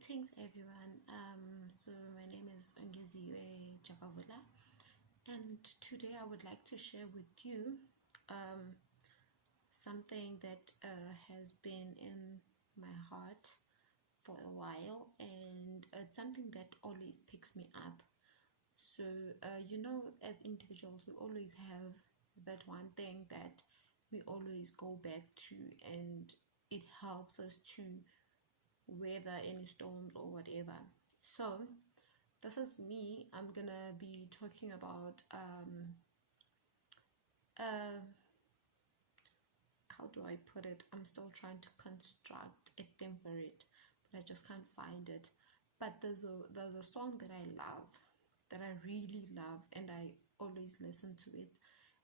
Greetings everyone. So my name is Ongeziwe Jakavula, and today I would like to share with you something that has been in my heart for a while, and it's something that always picks me up. So as individuals, we always have that one thing that we always go back to, and it helps us to weather any storms or whatever. So this is me. I'm gonna be talking about how do I put it? I'm still trying to construct a theme for it, but I just can't find it. But there's a song that I love, that I really love, and I always listen to it.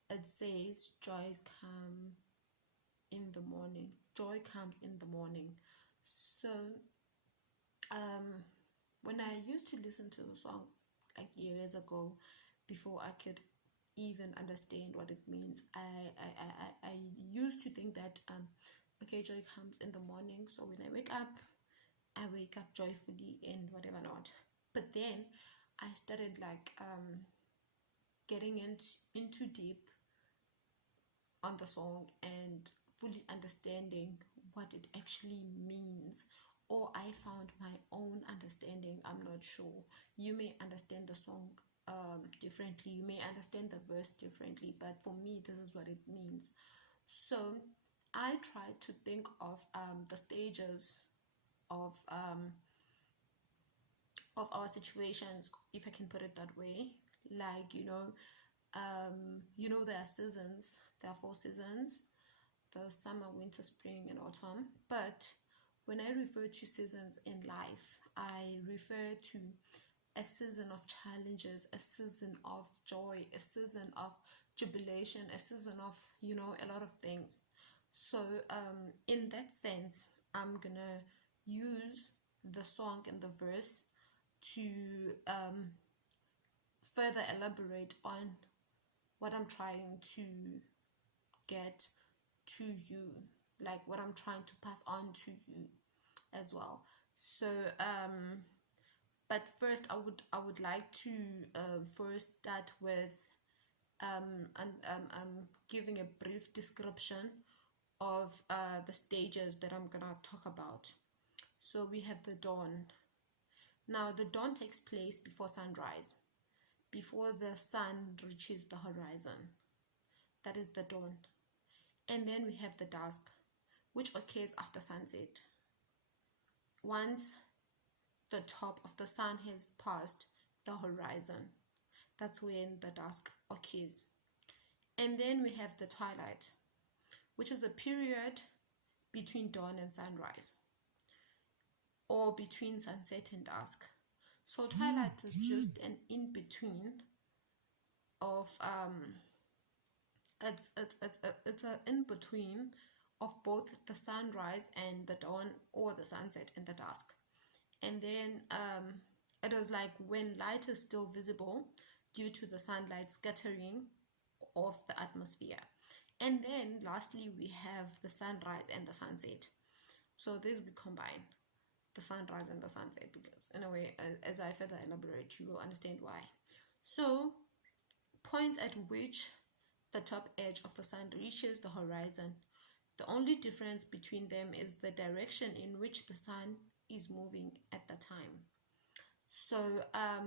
It says joys come in the morning. Joy comes in the morning. So when I used to listen to the song like years ago, before I could even understand what it means, I used to think that okay, joy comes in the morning, so when I wake up joyfully and whatever not. But then I started like getting into deep on the song and fully understanding what it actually means, or I found my own understanding. I'm not sure. You may understand the song differently, you may understand the verse differently, but for me this is what it means. So I tried to think of the stages of our situations, if I can put it that way. Like there are seasons. There are 4 seasons: the summer, winter, spring, and autumn. But when I refer to seasons in life, I refer to a season of challenges, a season of joy, a season of jubilation, a season of a lot of things. So in that sense, I'm gonna use the song and the verse to further elaborate on what I'm trying to get to you, like what I'm trying to pass on to you as well. So but first I would like to first start with giving a brief description of the stages that I'm gonna talk about. So we have the dawn. Now the dawn takes place before sunrise, before the sun reaches the horizon. That is the dawn. And then we have the dusk, which occurs after sunset. Once the top of the sun has passed the horizon, that's when the dusk occurs. And then we have the twilight, which is a period between dawn and sunrise, or between sunset and dusk. So twilight is just an in-between of it's an in-between of both the sunrise and the dawn, or the sunset and the dusk. And then it was like when light is still visible due to the sunlight scattering of the atmosphere. And then lastly we have the sunrise and the sunset. So this we combine, the sunrise and the sunset, because in a way, as I further elaborate, you will understand why. So points at which the top edge of the sun reaches the horizon. The only difference between them is the direction in which the sun is moving at the time. So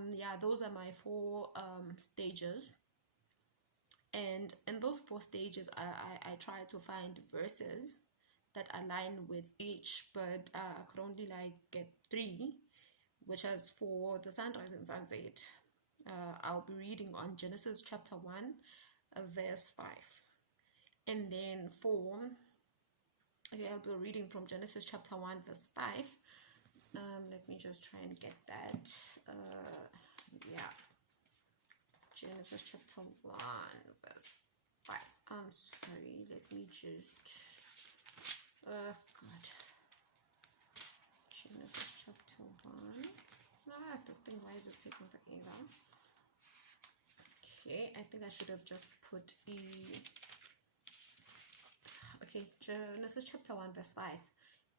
yeah, those are my 4 stages, and in those 4 stages I try to find verses that align with each, but I could only like get 3, which is for the sunrise and sunset. I'll be reading on Genesis chapter 1 verse 5, and then I'll be reading from Genesis chapter 1 verse 5. Let me just try and get that. Yeah, Genesis chapter 1 verse 5. I'm sorry, let me just God. Genesis chapter 1. This thing, why is it taking forever? Okay, I think I should have just put okay, Genesis chapter 1 verse 5.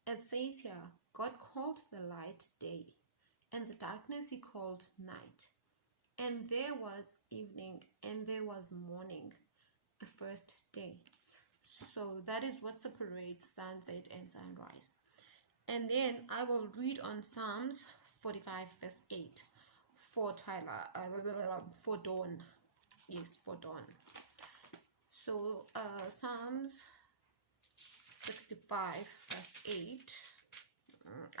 It says here, God called the light day, and the darkness he called night. And there was evening, and there was morning, the first day. So that is what separates sunset and sunrise. And then I will read on Psalms 45 verse 8 for for dawn. Yes, for dawn. So Psalms 65 verse 8.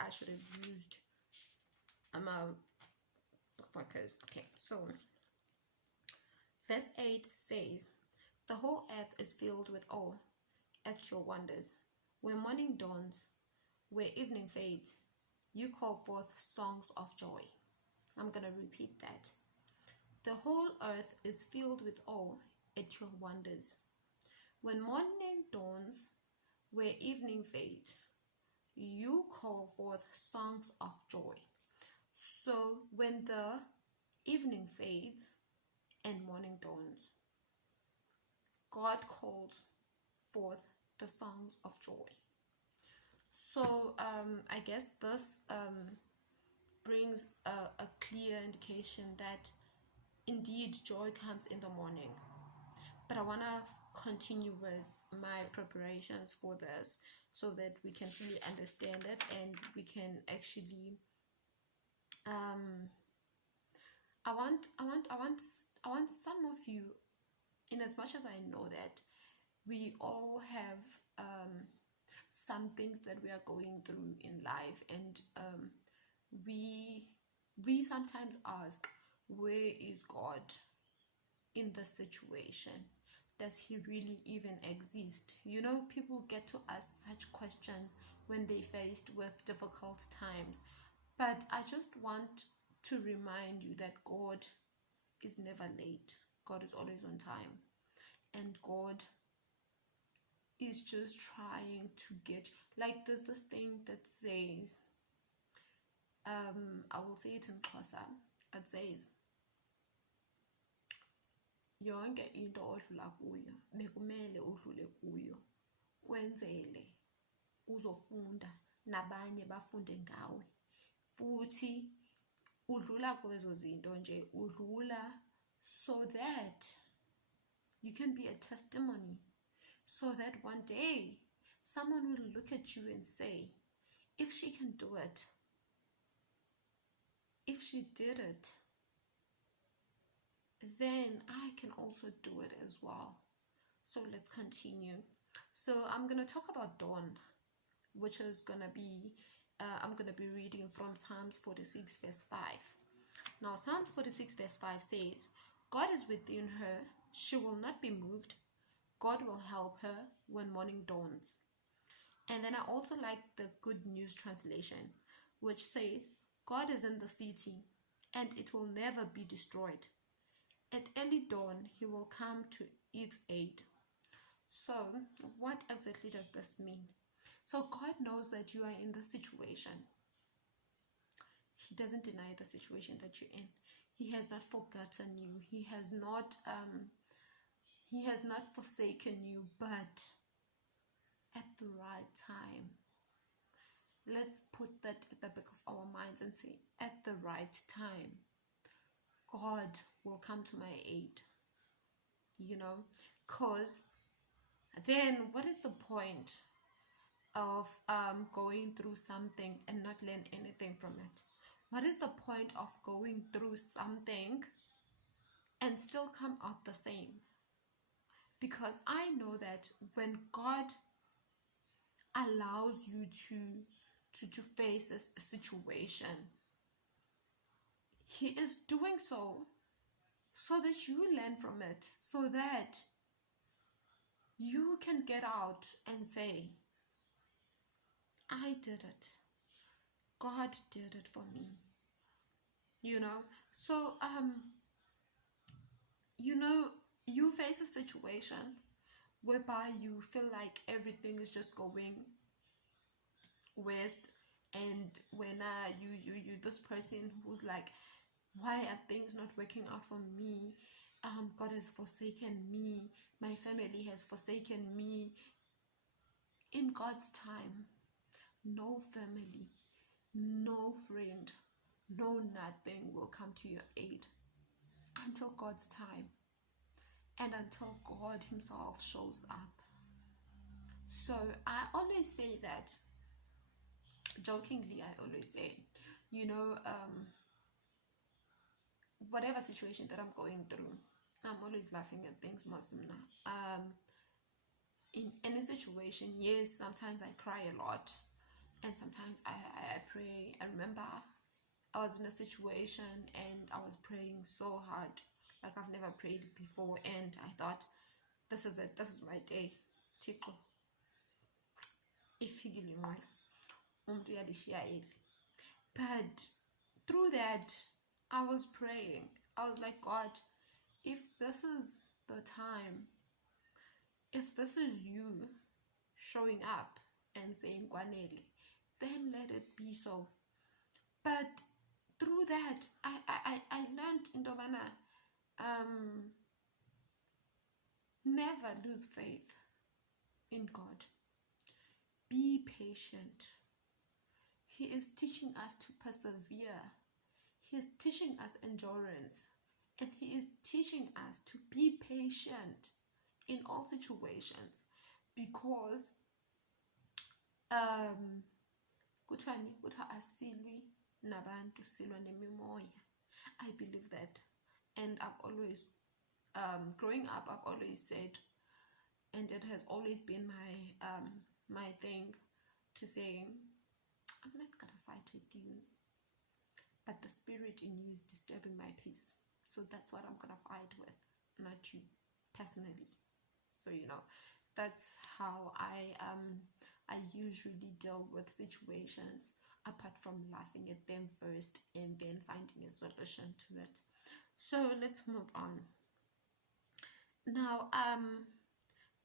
I should have used bookmarkers. Okay, so verse 8 says, "The whole earth is filled with awe at your wonders. When morning dawns, where evening fades, you call forth songs of joy." I'm going to repeat that. The whole earth is filled with awe at your wonders. When morning dawns, where evening fades, you call forth songs of joy. So when the evening fades and morning dawns, God calls forth the songs of joy. So I guess this brings a clear indication that indeed joy comes in the morning. But I want to continue with my preparations for this so that we can really understand it and we can actually I want some of you, in as much as I know that we all have some things that we are going through in life, and we sometimes ask, where is God in the situation? Does he really even exist? You know, people get to ask such questions when they're faced with difficult times. But I just want to remind you that God is never late. God is always on time. And God is just trying to get, like there's this thing that says, I will say it in Xhosa. It says, yonke into odlula kuyo bekumele udlule kuyo kwenzele uzofunda nabanye bafunde ngawe, futhi udlula kwezo zinto nje udlula so that you can be a testimony, so that one day someone will look at you and say, if she can do it, if she did it, then I can also do it as well. So let's continue. So I'm going to talk about dawn, which is going to be, I'm going to be reading from Psalms 46 verse 5. Now Psalms 46 verse 5 says, God is within her, she will not be moved. God will help her when morning dawns. And then I also like the Good News translation, which says, God is in the city and it will never be destroyed. At early dawn, he will come to its aid. So, what exactly does this mean? So, God knows that you are in the situation. He doesn't deny the situation that you're in. He has not forgotten you. He has not forsaken you, but at the right time. Let's put that at the back of our minds and say, at the right time, God will come to my aid. You know, because then what is the point of going through something and not learn anything from it? What is the point of going through something and still come out the same? Because I know that when God allows you to face a situation, he is doing so that you learn from it, so that you can get out and say, I did it. God did it for me. You know, so you face a situation whereby you feel like everything is just going west, and when you this person who's like, why are things not working out for me? God has forsaken me, my family has forsaken me. In God's time, no family, no friend, no nothing will come to your aid until God's time and until God himself shows up. So I always say that, jokingly, I always say, whatever situation that I'm going through, I'm always laughing at things, Masimna. In any situation, yes, sometimes I cry a lot, and sometimes I pray. I remember I was in a situation and I was praying so hard, like I've never prayed before, and I thought, this is it, this is my day. Tiko, ifigile inqwelo, umuntu uyalishiyayeli. But through that, I was praying. I was like, God, if this is the time, if this is you showing up and saying Kwanele, then let it be so. But through that, I learned in Dobana, never lose faith in God. Be patient. He is teaching us to persevere. He is teaching us endurance. And he is teaching us to be patient in all situations, because I believe that. And I've always, growing up, I've always said, and it has always been my thing, to say, I'm not gonna fight with you, but the spirit in you is disturbing my peace. So that's what I'm gonna fight with, not you personally. So that's how I usually deal with situations, apart from laughing at them first and then finding a solution to it. So let's move on. Now,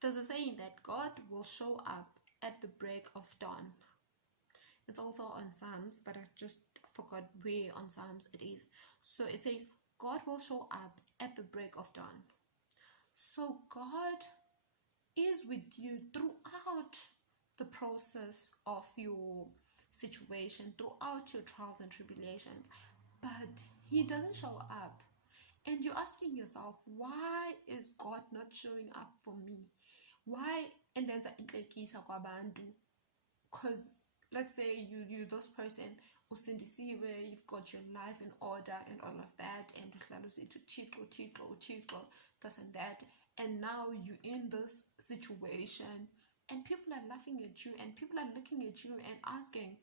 there's a saying that God will show up at the break of dawn. It's also on Psalms, but I just forgot where on Psalms it is. So it says, God will show up at the break of dawn. So God is with you throughout the process of your situation, throughout your trials and tribulations, but he doesn't show up. And you're asking yourself, why is God not showing up for me? Why? And then because let's say you this person, you've got your life in order and all of that, and this and that, and now you're in this situation and people are laughing at you and people are looking at you and asking,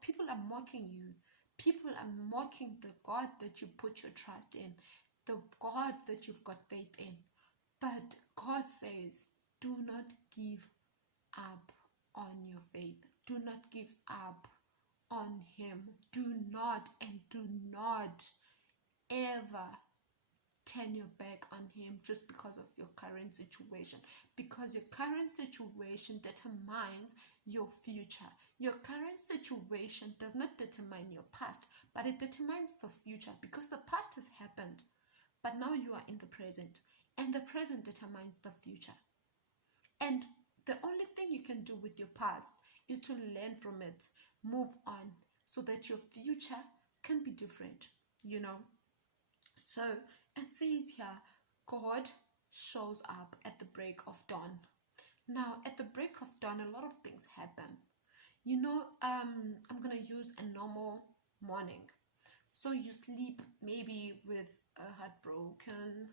people are mocking you. People are mocking the God that you put your trust in, the God that you've got faith in. But God says, do not give up on your faith. Do not give up on him. Do not ever turn your back on him just because of your current situation, because your current situation determines your future. Your current situation does not determine your past, but it determines the future, because the past has happened, but now you are in the present, and the present determines the future. And the only thing you can do with your past is to learn from it, move on, so that your future can be different, So it says here, God shows up at the break of dawn. Now, at the break of dawn, a lot of things happen. I'm going to use a normal morning. So you sleep maybe with a heart broken,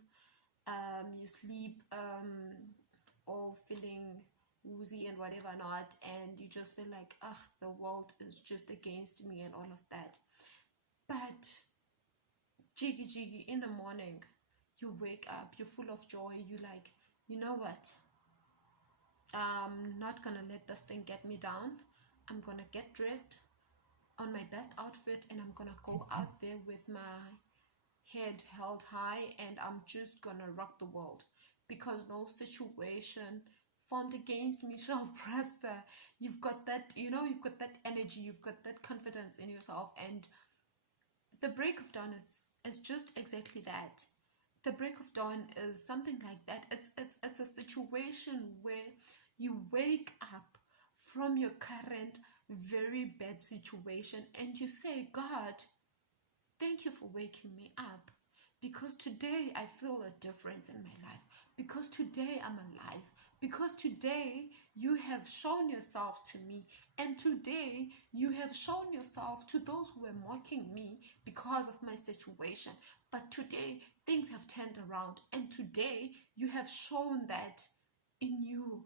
you sleep or feeling woozy and whatever not, and you just feel like, the world is just against me and all of that. But jiggy in the morning, you wake up, you're full of joy, you're like, you know what, I'm not gonna let this thing get me down. I'm gonna get dressed on my best outfit and I'm gonna go out there with my head held high and I'm just gonna rock the world, because no situation formed against me shall prosper. You've got that, you've got that energy, you've got that confidence in yourself. And the break of dawn is just exactly that. The break of dawn is something like that. It's a situation where you wake up from your current very bad situation, and you say, God, thank you for waking me up, because today I feel a difference in my life, because today I'm alive, because today you have shown yourself to me, and today you have shown yourself to those who were mocking me because of my situation. But today things have turned around, and today you have shown that in you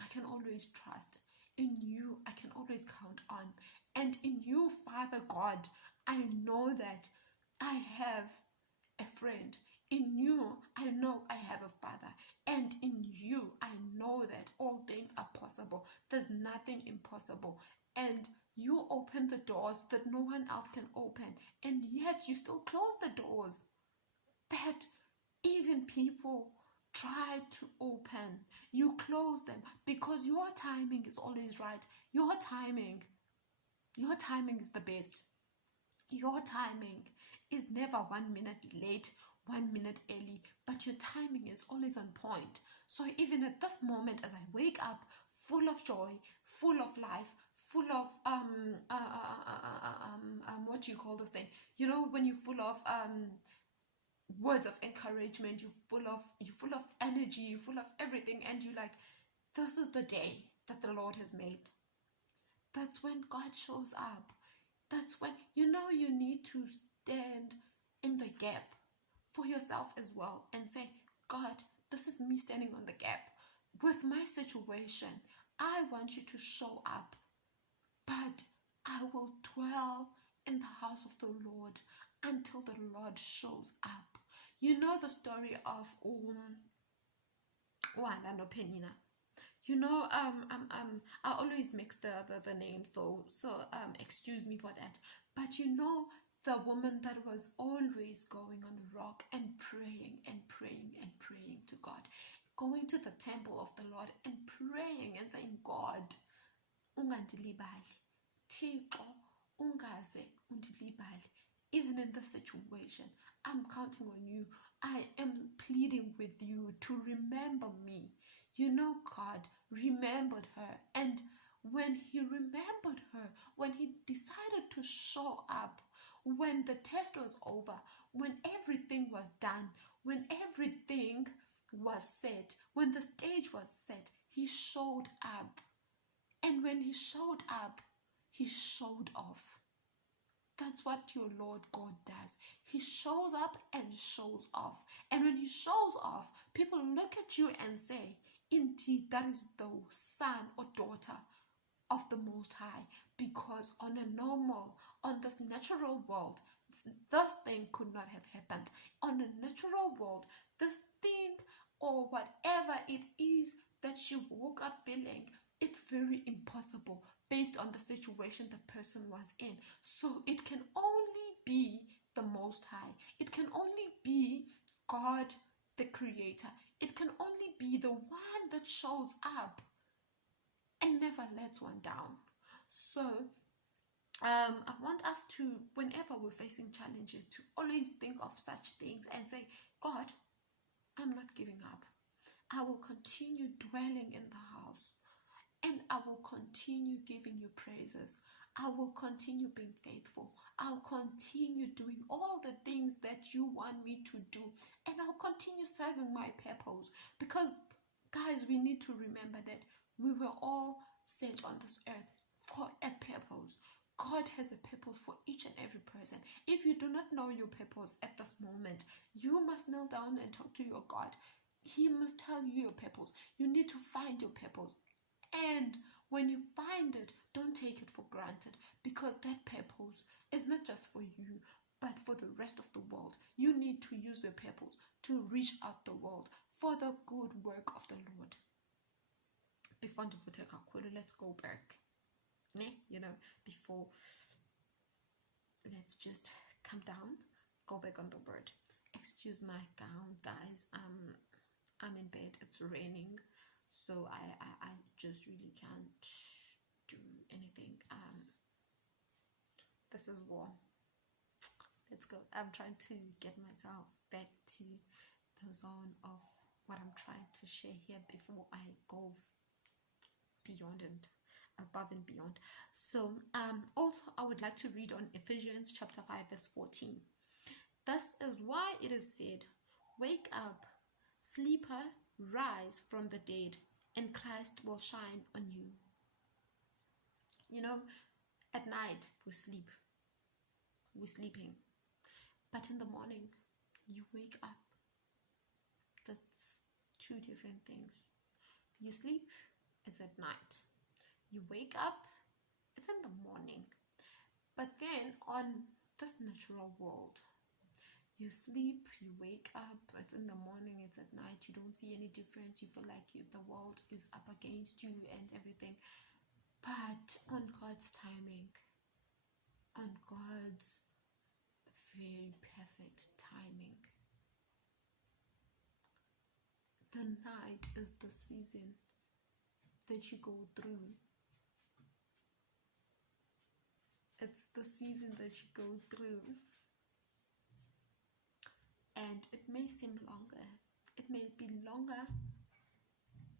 I can always trust. In you, I can always count on. And in you, Father God, I know that I have a friend. In you, I know I have a father. And in you, I know that all things are possible. There's nothing impossible. And you open the doors that no one else can open. And yet you still close the doors that even people try to open. You close them because your timing is always right. Your timing is the best. Your timing is never 1 minute late, 1 minute early, but your timing is always on point. So even at this moment, as I wake up full of joy, full of life, full of what do you call this thing, when you're full of words of encouragement, you're full of energy, you're full of everything, and you're like, this is the day that the Lord has made. That's when God shows up. That's when you need to stand in the gap for yourself as well and say, God, this is me standing on the gap with my situation. I want you to show up, but I will dwell in the house of the Lord until the Lord shows up. You know the story of Wanda no Penina. I always mix the names though, so excuse me for that. But the woman that was always going on the rock and praying and praying and praying to God, going to the temple of the Lord and praying and saying, God, ungandilibali, Thixo, ungaze undilibali. Even in this situation, I'm counting on you. I am pleading with you to remember me. God remembered her. And when he remembered her, when he decided to show up, when the test was over, when everything was done, when everything was set, when the stage was set, he showed up. And when he showed up, he showed off. That's what your Lord God does. He shows up and shows off. And when he shows off, people look at you and say, indeed, that is the son or daughter of the Most High. Because on this natural world, this thing could not have happened. On a natural world, this thing or whatever it is that you woke up feeling, it's very impossible based on the situation the person was in. So it can only be the Most High. It can only be God, the Creator. It can only be the one that shows up and never lets one down. So I want us to, whenever we're facing challenges, to always think of such things and say, God, I'm not giving up. I will continue dwelling in the house. And I will continue giving you praises. I will continue being faithful. I'll continue doing all the things that you want me to do. And I'll continue serving my purpose. Because, guys, we need to remember that we were all sent on this earth for a purpose. God has a purpose for each and every person. If you do not know your purpose at this moment, you must kneel down and talk to your God. He must tell you your purpose. You need to find your purpose. And when you find it, don't take it for granted, because that purpose is not just for you, but for the rest of the world. You need to use your purpose to reach out the world for the good work of the Lord. Let's go back. Before, let's just come down, go back on the word. Excuse my gown, guys. I'm in bed. It's raining. So I just really can't do anything. This is war. Let's go. I'm trying to get myself back to the zone of what I'm trying to share here before I go beyond it. above and beyond. So also I would like to read on Ephesians chapter 5 verse 14. Thus is why it is said, wake up, sleeper, rise from the dead, and Christ will shine on you. You know, at night we're sleeping, but in the morning you wake up. That's two different things. You sleep, it's at night. You wake up, it's in the morning. But then on this natural world, you sleep, you wake up, it's in the morning, it's at night, you don't see any difference, you feel like the world is up against you and everything. But on God's timing, on God's very perfect timing, the night is the season that you go through. It's the season that you go through. And it may seem longer. It may be longer,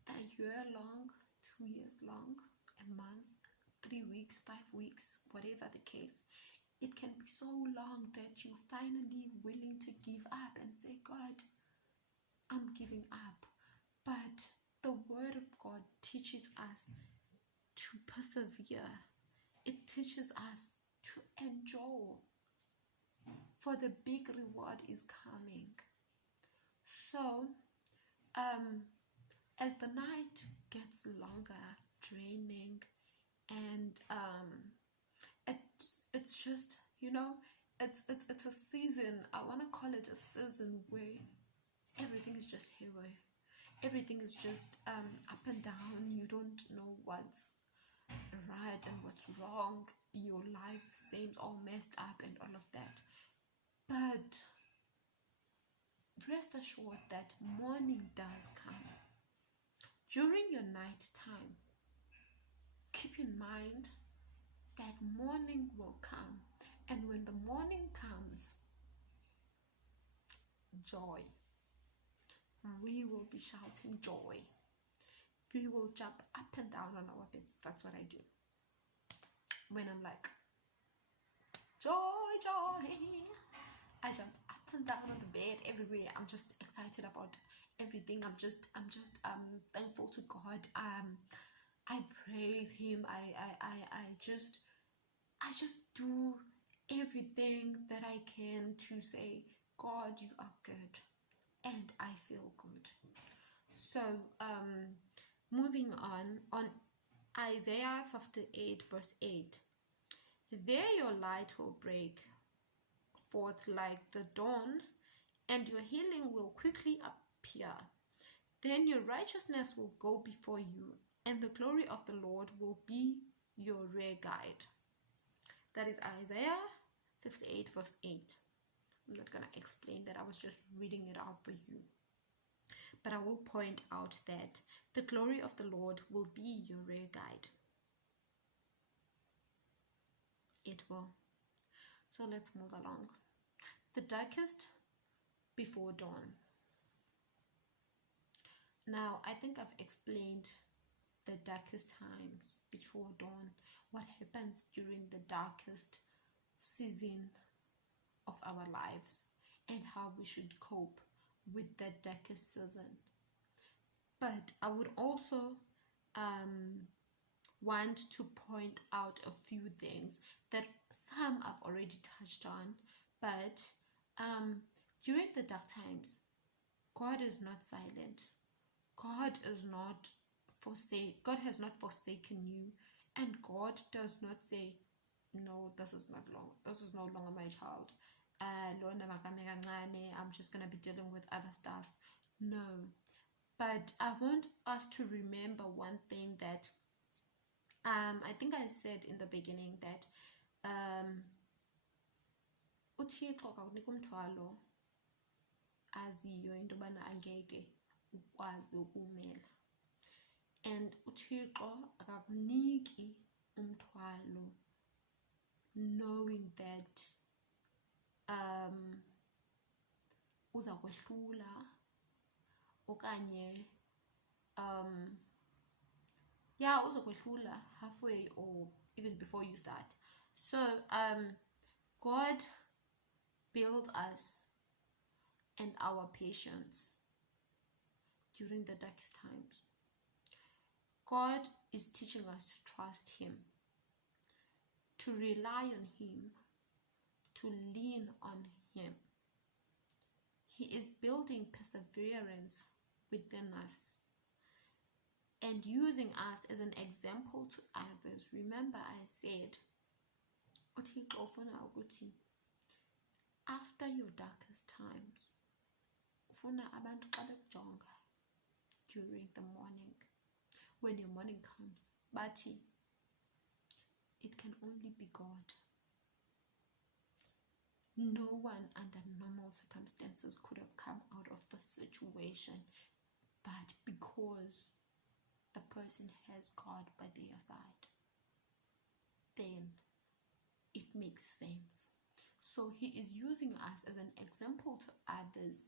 a year long, 2 years long, a month, 3 weeks, 5 weeks, whatever the case. It can be so long that you're finally willing to give up and say, God, I'm giving up. But the word of God teaches us to persevere. It teaches us to endure, for the big reward is coming. So as the night gets longer, draining, and it's just, it's a season, I want to call it a season, where everything is just haywire. Everything is just up and down. You don't know what's right and what's wrong. Your life seems all messed up and all of that. But rest assured that morning does come. During your night time, keep in mind that morning will come. And when the morning comes, joy. We will be shouting joy. We will jump up and down on our beds. That's what I do. When I'm like, joy, joy, I jump up and down on the bed, everywhere. I'm just excited about everything. I'm just thankful to God. I praise Him. I just do everything that I can to say, God, you are good, and I feel good. So moving on Isaiah 58 verse 8, there your light will break forth like the dawn, and your healing will quickly appear. Then your righteousness will go before you, and the glory of the Lord will be your rear guide. That is Isaiah 58 verse 8. I'm not going to explain that. I was just reading it out for you. But I will point out that the glory of the Lord will be your rear guide. It will. So let's move along. The darkest before dawn. Now, I think I've explained the darkest times before dawn. What happens during the darkest season of our lives, and how we should cope with that darkest season. But I would also want to point out a few things that some I've already touched on. But during the dark times, God is not silent. God has not forsaken you, and God does not say, no, this is no longer my child. I'm just gonna be dealing with other stuffs. No. But I want us to remember one thing that I think I said in the beginning, that uThixo akunika umthwalo aziyo into yobana angeke ukwazi ukumela, and uThixo akakuniki umthwalo knowing that uza kwehlula okanye yeah, uzokwehlula halfway or even before you start. So God builds us and our patience during the darkest times. God is teaching us to trust Him, to rely on Him, to lean on Him. He is building perseverance within us and using us as an example to others. Remember, I said, after your darkest times, ufuna abantu xa bekujonga during the morning, when your morning comes, bathi, it can only be God. No one under normal circumstances could have come out of the situation, but because the person has God by their side, then it makes sense. So He is using us as an example to others.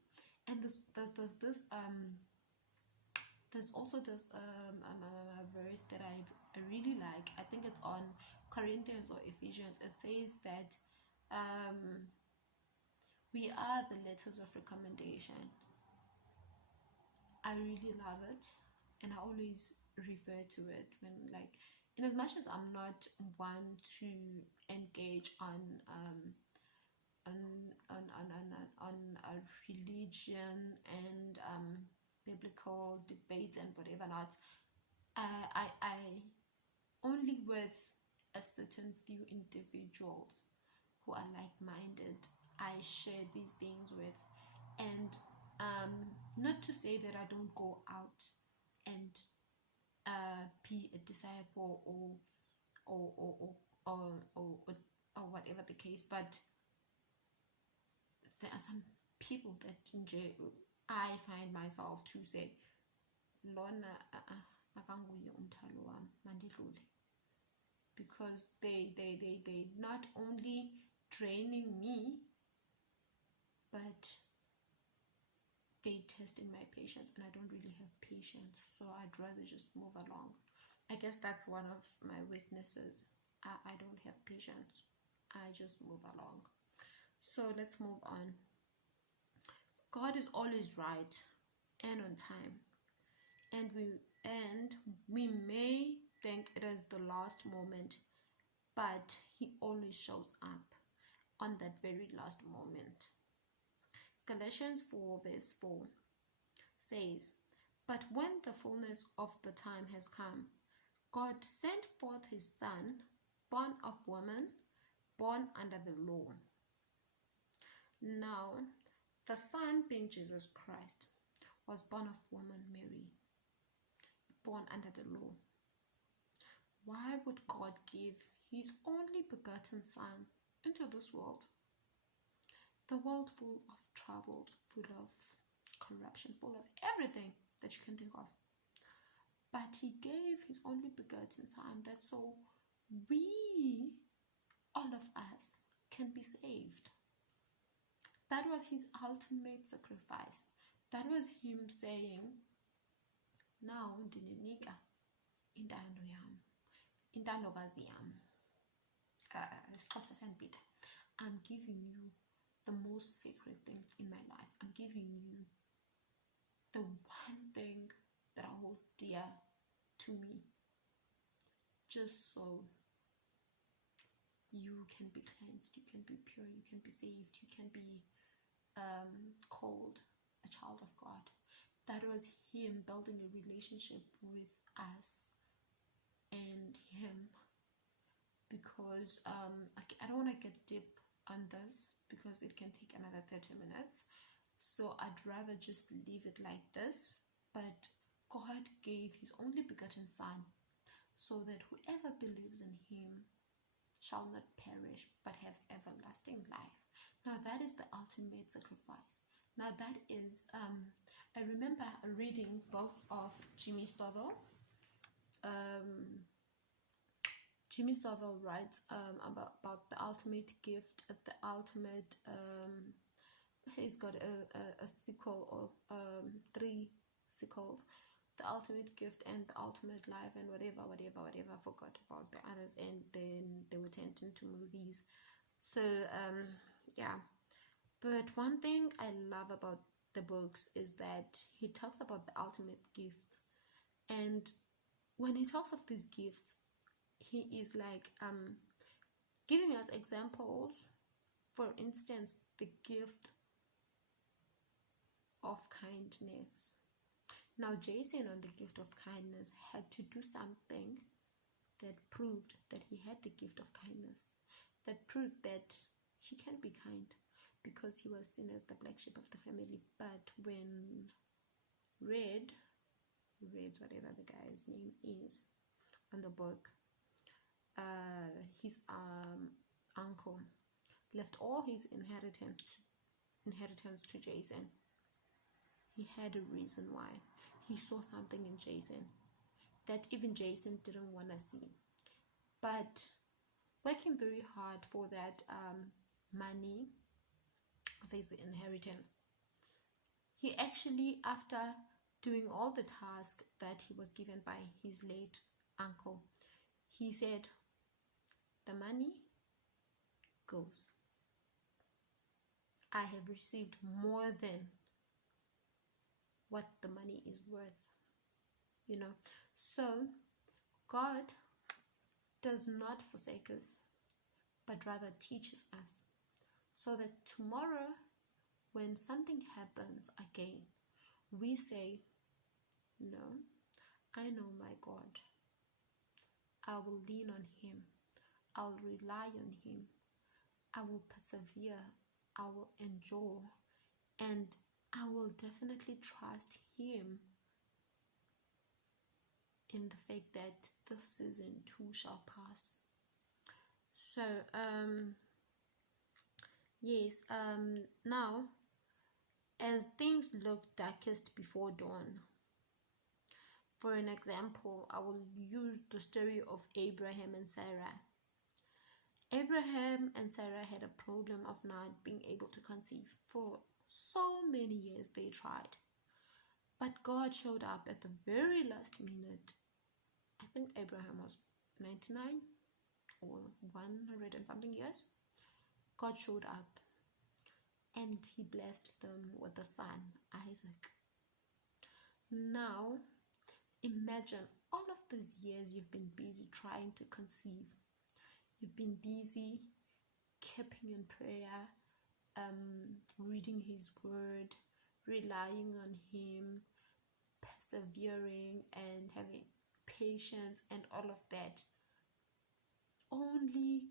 And there's also this verse that I really like. I think it's on Corinthians or Ephesians. It says that we are the letters of recommendation. I really love it, and I always refer to it when, like, in as much as I'm not one to engage on a religion and biblical debates and whatever not, I only with a certain few individuals who are like-minded I share these things with. And not to say that I don't go out and be a disciple or whatever the case, but there are some people that I find myself to say, Lona akanguye umthalo wami mandidlule, because they not only draining me, but they testing my patience, and I don't really have patience, so I'd rather just move along. I guess that's one of my weaknesses. I don't have patience. I just move along. So let's move on. God is always right and on time, and we may think it is the last moment, but He always shows up on that very last moment. Galatians 4 verse 4 says, "But when the fullness of the time has come, God sent forth His Son, born of woman, born under the law." Now, the Son, being Jesus Christ, was born of woman Mary, born under the law. Why would God give His only begotten Son into this world? The world full of troubles, full of corruption, full of everything that you can think of. But He gave His only begotten Son, that so we, all of us, can be saved. That was His ultimate sacrifice. That was Him saying, now ndininika intando yam, intandokazi yam. I'm giving you the most sacred thing in my life. I'm giving you the one thing that I hold dear to me, just so you can be cleansed, you can be pure, you can be saved, you can be called a child of God. That was Him building a relationship with us and Him. Because I don't want to get deep on this, because it can take another 30 minutes. So I'd rather just leave it like this. But God gave His only begotten Son, so that whoever believes in Him shall not perish but have everlasting life. Now that is the ultimate sacrifice. Now that is, I remember reading books of Jimmy Stovall. Jimmy Stovall writes about the ultimate gift, the ultimate, he's got a sequel of 3 sequels. the ultimate gift and the ultimate life and whatever. I forgot about the others, and then they were turned into movies. So yeah. But one thing I love about the books is that he talks about the ultimate gifts, and when he talks of these gifts, he is like giving us examples. For instance, the gift of kindness. Now, Jason, on the gift of kindness, had to do something that proved that he had the gift of kindness, that proved that he can be kind, because he was seen as the black sheep of the family. But when Red's whatever the guy's name is on the book, his uncle left all his inheritance to Jason, he had a reason why. He saw something in Jason that even Jason didn't want to see. But working very hard for that money of his inheritance, he actually, after doing all the tasks that he was given by his late uncle, he said, the money goes. I have received more than what the money is worth, you know. So God does not forsake us, but rather teaches us, so that tomorrow when something happens again, we say, no, I know my God. I will lean on him. I'll rely on him. I will persevere. I will endure. And I will definitely trust him in the fact that this season too shall pass. So, yes, now, as things look darkest before dawn, for an example, I will use the story of Abraham and Sarah. Abraham and Sarah had a problem of not being able to conceive. For so many years they tried. But God showed up at the very last minute. I think Abraham was 99 or 100 and something years. God showed up and he blessed them with a son, Isaac. Now, imagine all of these years you've been busy trying to conceive. You've been busy keeping in prayer, reading his word, relying on him, persevering and having patience and all of that, only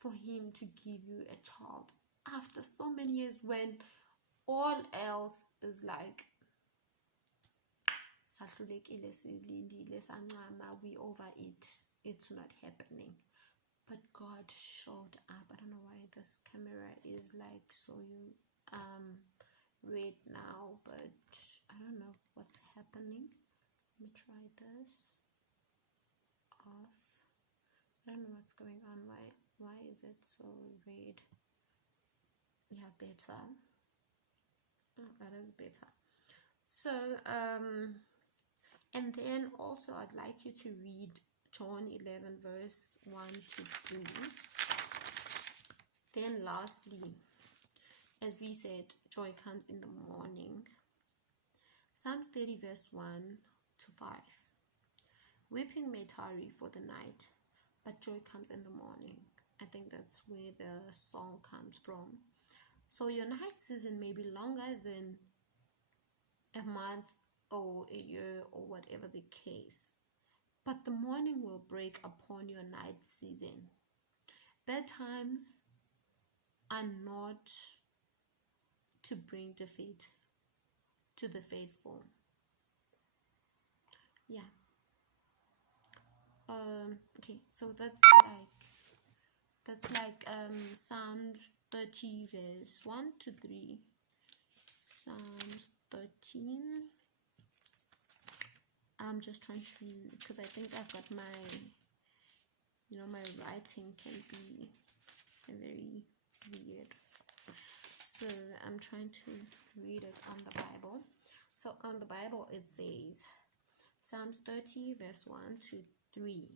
for him to give you a child after so many years, when all else is like, we over it, it's not happening. But God showed up. I don't know why this camera is like so red now, but I don't know what's happening. Let me try this off. I don't know what's going on. Why is it so red? Yeah, better. Oh, that is better. So and then also I'd like you to read John 11 verse 1 to 3. Then lastly, as we said, joy comes in the morning. Psalms 30 verse 1 to 5. Weeping may tarry for the night, but joy comes in the morning. I think that's where the song comes from. So your night season may be longer than a month or a year or whatever the case, but the morning will break upon your night season. Bad times are not to bring defeat to the faithful. Yeah. Okay, so that's like Psalms 30 verse 1 to 3. Psalms 13. I'm just trying to, because I think I've got my writing can be very weird. So I'm trying to read it on the Bible. So on the Bible it says, Psalms 30, verse 1 to 3.